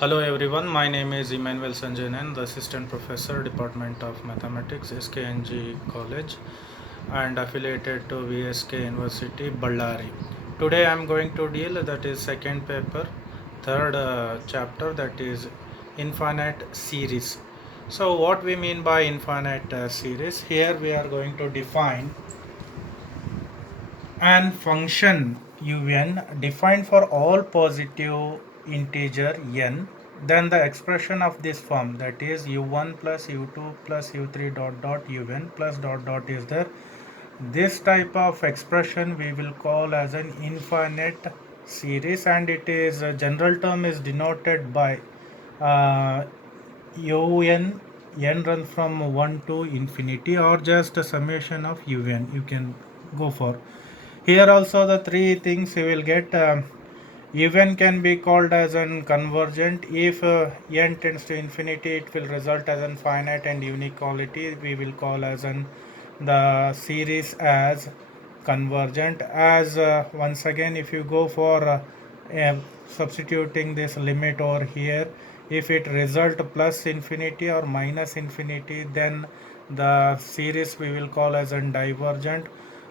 Hello everyone, my name is Emmanuel Sanjayan, the Assistant Professor, Department of Mathematics, SKNG College, and affiliated to VSK University, Ballari. Today I am going to deal that is second paper, third chapter, that is infinite series. So what we mean by infinite series? Here we are going to define an function un defined for all positive integer n, then the expression of this form, that is u1 plus u2 plus u3 dot dot un plus dot dot is there. This type of expression we will call as an infinite series, and it is a general term is denoted by uh, un. N runs from 1 to infinity, or just a summation of un you can go for. Here also the three things you will get. Even can be called as an convergent. If n tends to infinity, it will result as an finite and unique quality. We will call as an the series as convergent. As once again, if you go for substituting this limit over here, if it result plus infinity or minus infinity, then the series we will call as an divergent.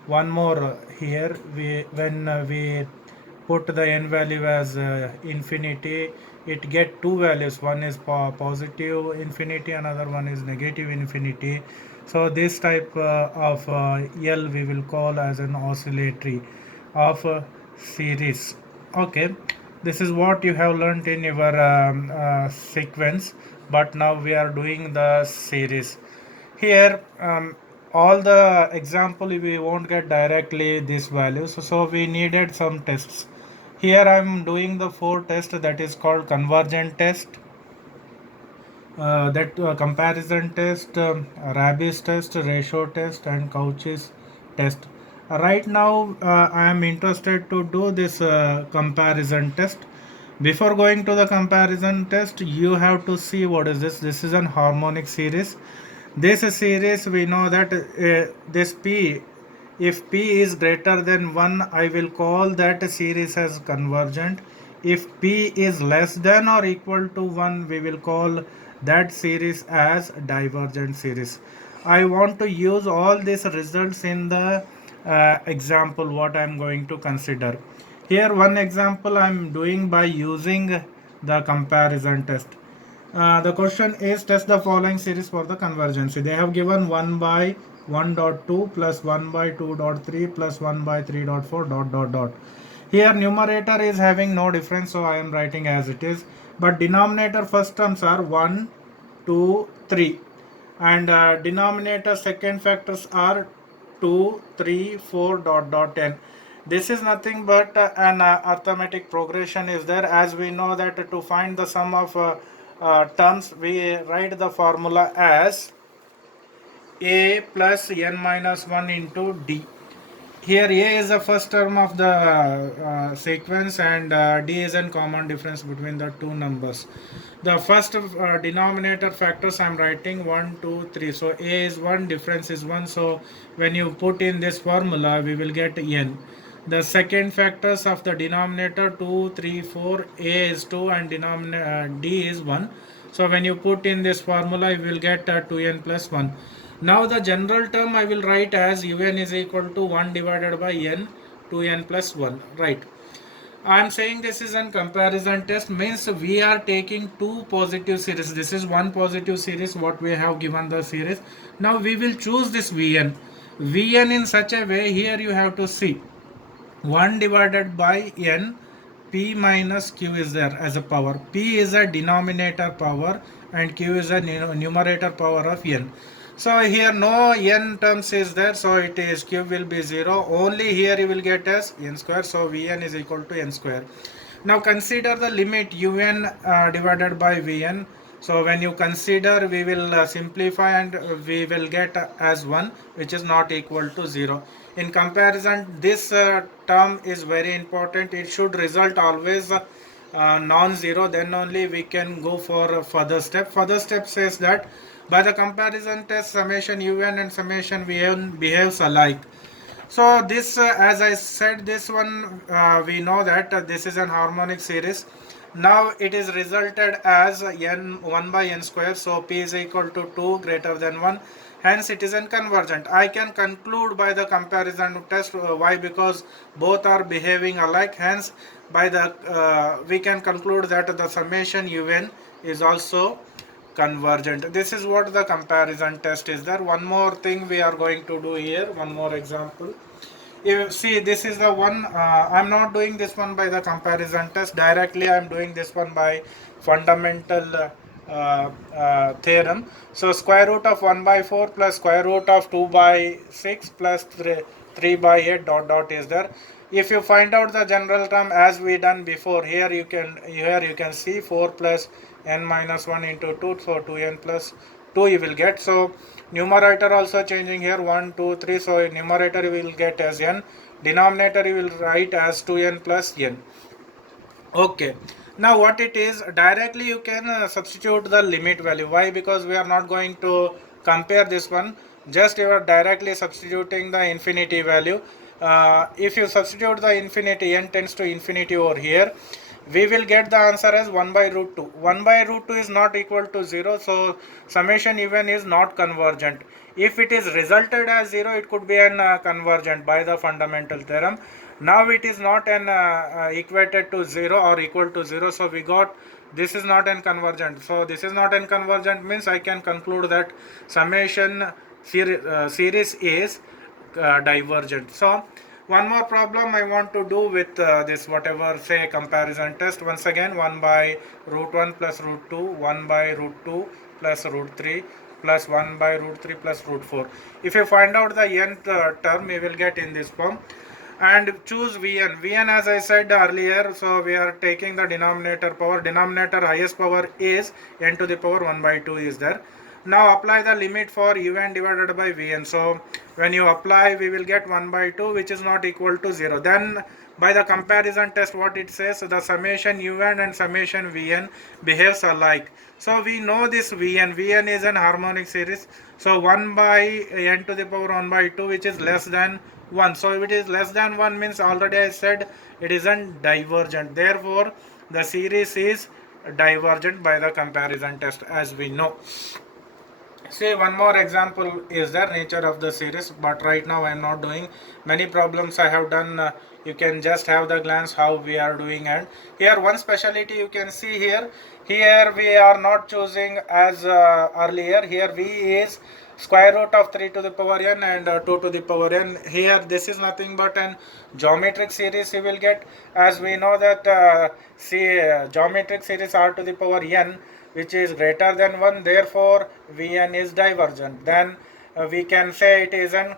One more here, we when we put the n value as infinity, it get two values. One is positive infinity, another one is negative infinity. So this type of L we will call as an oscillatory of series. Okay, this is what you have learnt in your sequence, but now we are doing the series. Here all the example we won't get directly this value, so we needed some tests. Here I am doing the four test, that is called convergent test, that comparison test, Rabi's test, ratio test, and Cauchy's test. Right now I am interested to do this comparison test. Before going to the comparison test, you have to see what is this. This is an harmonic series. This series we know that this p, if p is greater than 1, I will call that series as convergent. If p is less than or equal to 1, we will call that series as divergent series. I want to use all these results in the example what I am going to consider. Here one example I am doing by using the comparison test. The question is, test the following series for the convergence. They have given 1 by 1.2 plus 1 by 2.3 plus 1 by 3.4 dot dot dot. Here numerator is having no difference, so I am writing as it is. But denominator first terms are 1, 2, 3, and denominator second factors are 2, 3, 4 dot dot n. This is nothing but an arithmetic progression is there. As we know that to find the sum of terms, we write the formula as a plus n minus 1 into d. Here a is the first term of the sequence, and d is a common difference between the two numbers. The first denominator factors I am writing 1, 2, 3. So a is 1, difference is 1. So when you put in this formula, we will get n. The second factors of the denominator 2, 3, 4, a is 2 and denominator d is 1. So when you put in this formula, you will get 2n plus 1. Now the general term I will write as un is equal to 1 divided by n, 2n plus 1. Right. I am saying this is a comparison test, means we are taking two positive series. This is one positive series what we have given the series. Now we will choose this Vn. Vn in such a way, here you have to see 1 divided by n, p minus q is there as a power. P is a denominator power and q is a numerator power of n. So here no n terms is there, so it is q will be 0. Only here you will get as n square, so Vn is equal to n square. Now consider the limit un divided by Vn. So when you consider, we will simplify and we will get as 1, which is not equal to 0. In comparison, this term is very important. It should result always non-zero, then only we can go for a further step. Further step says that by the comparison test, summation un and summation vn behaves alike. So this as I said, this one we know that this is an harmonic series. Now it is resulted as n 1 by n square, so p is equal to 2 greater than 1, hence it is convergent. I can conclude by the comparison test. Why? Because both are behaving alike, hence by the we can conclude that the summation un is also convergent. This is what the comparison test is there. One more thing we are going to do here, one more example. You see, this is the one. I'm not doing this one by the comparison test directly. I'm doing this one by fundamental theorem. So square root of 1 by 4 plus square root of 2 by 6 plus 3 by 8 dot dot is there. If you find out the general term as we done before, here you can see 4 plus n minus 1 into 2, so 2n plus 2 you will get. So numerator also changing here, 1 2 3, so numerator you will get as n, denominator you will write as 2n plus n. Okay, now what it is, directly you can substitute the limit value. Why? Because we are not going to compare this one, just you are directly substituting the infinity value. If you substitute the infinity, n tends to infinity over here, we will get the answer as 1 by root 2. 1 by root 2 is not equal to 0, so summation even is not convergent. If it is resulted as 0, it could be an convergent by the fundamental theorem. Now it is not an equated to 0 or equal to 0, so we got this is not an convergent. So this is not an convergent means I can conclude that summation series is divergent. So one more problem I want to do with this whatever say comparison test. Once again, 1 by root 1 plus root 2, 1 by root 2 plus root 3 plus 1 by root 3 plus root 4. If you find out the nth term, you will get in this form. And choose Vn. Vn, as I said earlier, so we are taking the denominator power. Denominator highest power is n to the power 1 by 2 is there. Now apply the limit for un divided by vn. So when you apply, we will get 1 by 2, which is not equal to 0. Then by the comparison test, what it says, the summation un and summation vn behaves alike. So we know this vn is an harmonic series. So 1 by n to the power 1 by 2, which is less than 1. So if it is less than 1 means, already I said, it isn't divergent. Therefore the series is divergent by the comparison test, as we know. See, one more example is there, nature of the series, but right now I am not doing. Many problems I have done. You can just have the glance how we are doing. And here one speciality you can see here. Here we are not choosing as earlier. Here v is square root of 3 to the power n and 2 to the power n. Here this is nothing but an geometric series you will get, as we know that geometric series r to the power n, which is greater than 1, therefore Vn is divergent. Then we can say it is an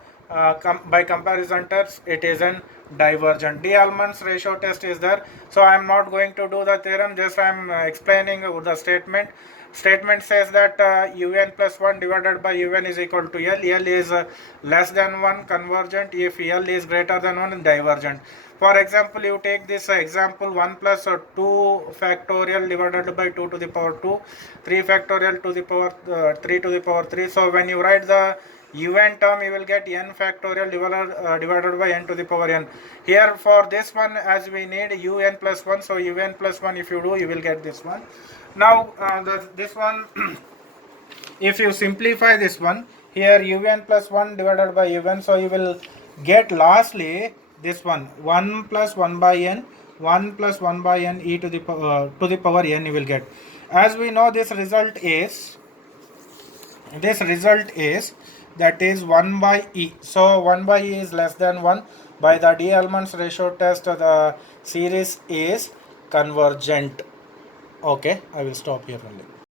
by comparison test, it is an divergent. D'Alembert ratio test is there, so I am not going to do the theorem, just I am explaining the statement. Statement says that un plus 1 divided by un is equal to l. L is less than 1, convergent. If l is greater than 1, divergent. For example, you take this example, 1 plus 2 factorial divided by 2 to the power 2, 3 factorial to the power 3 to the power 3. So when you write the un term, you will get n factorial divided by n to the power n. Here for this one, as we need un plus 1, so un plus 1 if you do, you will get this one. Now this one if you simplify this one, here un plus 1 divided by un, so you will get lastly this one, 1 plus 1 by n, 1 plus 1 by n e to the power n you will get. As we know, this result is that is 1 by e. So 1 by e is less than 1. By the D'Alembert ratio test, the series is convergent. Okay, I will stop here only.